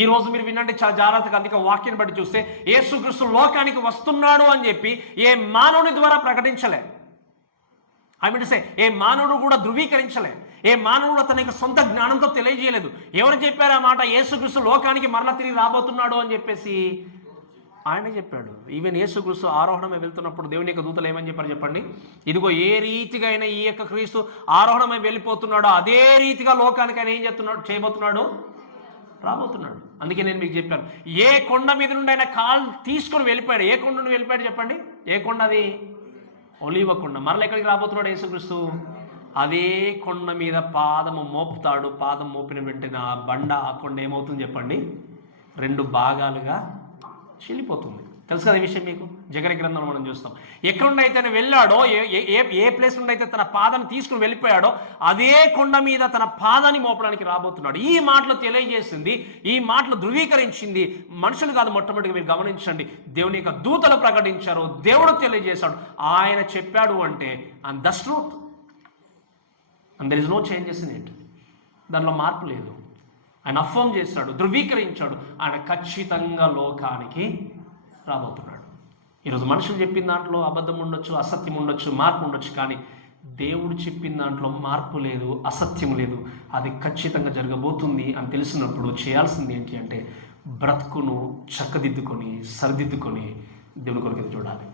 ఈ రోజు మీరు వినండి చాలా జాగ్రత్తగా, అందుకే వాక్యాన్ని బట్టి చూస్తే యేసుక్రీస్తు లోకానికి వస్తున్నాడు అని చెప్పి ఏ మానవుని ద్వారా ప్రకటించలే. ఐ మీన్ సే ఏ మానవుడు కూడా ధృవీకరించలే. ఏ మానవుడు తన యొక్క సొంత జ్ఞానంతో తెలియజేయలేదు. ఎవరు చెప్పారు ఆ మాట? యేసుక్రీస్తు లోకానికి మరలా తిరిగి రాబోతున్నాడు అని చెప్పేసి ఆయనే చెప్పాడు. ఈవెన్ యేసుక్రీస్తు ఆరోహణమై వెళ్తున్నప్పుడు దేవుని యొక్క దూతలు ఏమని చెప్పారు చెప్పండి? ఇదిగో ఏ రీతిగా అయినా ఈ యొక్క క్రీస్తు ఆరోహణమై వెళ్ళిపోతున్నాడో అదే రీతిగా లోకానికి ఆయన ఏం చేయబోతున్నాడు? రాబోతున్నాడు. అందుకే నేను మీకు చెప్పాను, ఏ కొండ మీద నుండి ఆయన కాలు తీసుకొని వెళ్ళిపోయాడు. ఏ కొండ నుండి వెళ్ళిపోయాడు చెప్పండి? ఏ కొండ అది? ఒలీవ కొండ. మరలా ఎక్కడికి రాబోతున్నాడు యేసుక్రీస్తు? అదే కొండ మీద పాదము మోపుతాడు. పాదం మోపిన వెంటనే ఆ బండ, ఆ కొండ ఏమవుతుంది చెప్పండి? 2 భాగాలుగా చీలిపోతుంది. తెలుసు కదా ఈ విషయం మీకు? జకర్యా గ్రంథంలో మనం చూస్తాం. ఎక్కడ నుండి అయితే ఆయన వెళ్ళాడో, ఏ ప్లేస్ నుండి అయితే తన పాదాన్ని తీసుకుని వెళ్ళిపోయాడో అదే కొండ మీద తన పాదాన్ని మోపడానికి రాబోతున్నాడు. ఈ మాటలు తెలియజేసింది, ఈ మాటలు ధృవీకరించింది మనుషులు కాదు. మొట్టమొదటిగా మీరు గమనించండి, దేవుని యొక్క దూతలు ప్రకటించారు, దేవుడు తెలియజేశాడు. ఆయన చెప్పాడు అంటే and that's truth and there is no changes in it. దానిలో మార్పు లేదు. ఆయన అఫర్మ్ చేశాడు, ధృవీకరించాడు. ఆయన ఖచ్చితంగా లోకానికి రాబోతున్నాడు. ఈరోజు మనుషులు చెప్పిన దాంట్లో అబద్ధం ఉండొచ్చు, అసత్యం ఉండొచ్చు, మార్పు ఉండొచ్చు. కానీ దేవుడు చెప్పిన దాంట్లో మార్పు లేదు, అసత్యం లేదు. అది ఖచ్చితంగా జరగబోతుంది అని తెలిసినప్పుడు చేయాల్సింది ఏంటి అంటే బ్రతుకును చక్కదిద్దుకొని సరిదిద్దుకొని దేవుని కొరకు చూడాలి.